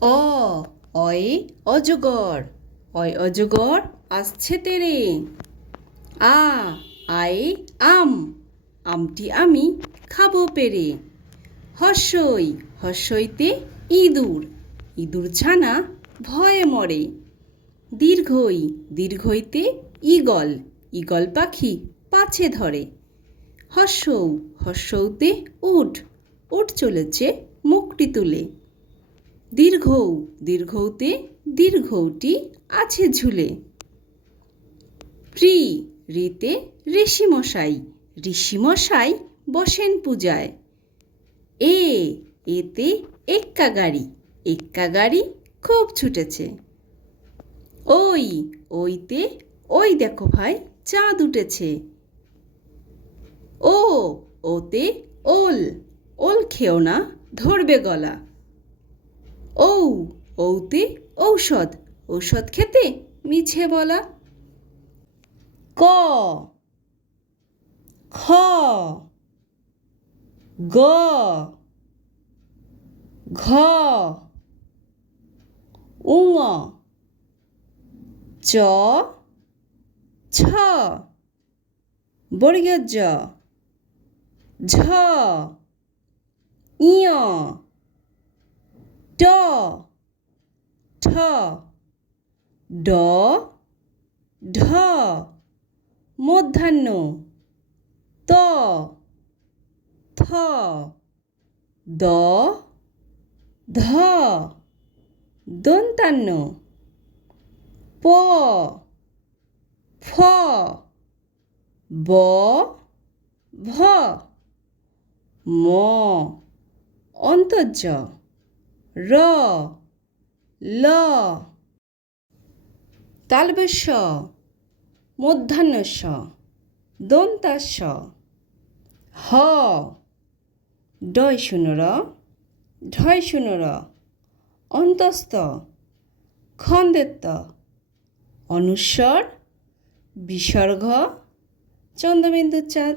অ অয়ে অজগর। অয় অজগর, আসছে তেরে। আ আয়ে আম। আমটি আমি খাব পেরে। হর্ষই, হর্ষইতে ইঁদুর। ইঁদুর ছানা ভয়ে মরে। দীর্ঘই, দীর্ঘইতে ঈগল। ঈগল পাখি পাছে ধরে। হর্ষৌ হর্ষৌতে উঠ। উঠ চলেছে মুখটি তুলে। দীর্ঘৌ দীর্ঘৌতে দীর্ঘৌটি আছে ঝুলে। প্রি রিতে ঋষিমশাই ঋষিমশাই বসেন পূজায়। এ, এতে এক্কা গাড়ি এক্কা গাড়ি খুব ছুটেছে। ওই, ওইতে, ওই দেখো ভাই, চাঁদ উঠেছে। ও, ওতে ওল ওল খেও না, ধরবে গলা। ঔ, ঔতে ঔষধ ঔষধ খেতে মিছে বলা। ক, খ, গ, ঘ উঙ চ, ছ, বর্গীয় জ, ঝ ইয় ট ঠ, ড, ঢ, মধ্যাহ্ন, ত, থ, দ, ধ দন্তান্ন প, ফ, ব, ভ, ম, অন্তর্য। র, ল। তালবেশ মধ্যাহ্নস্য দন্তাস্য হ। ডয় শূন্যর ঢয় শূন্যর অন্তস্থ খন্দেত্ত অনুস্বর, বিসর্গ চন্দ্রবিন্দু চাঁদ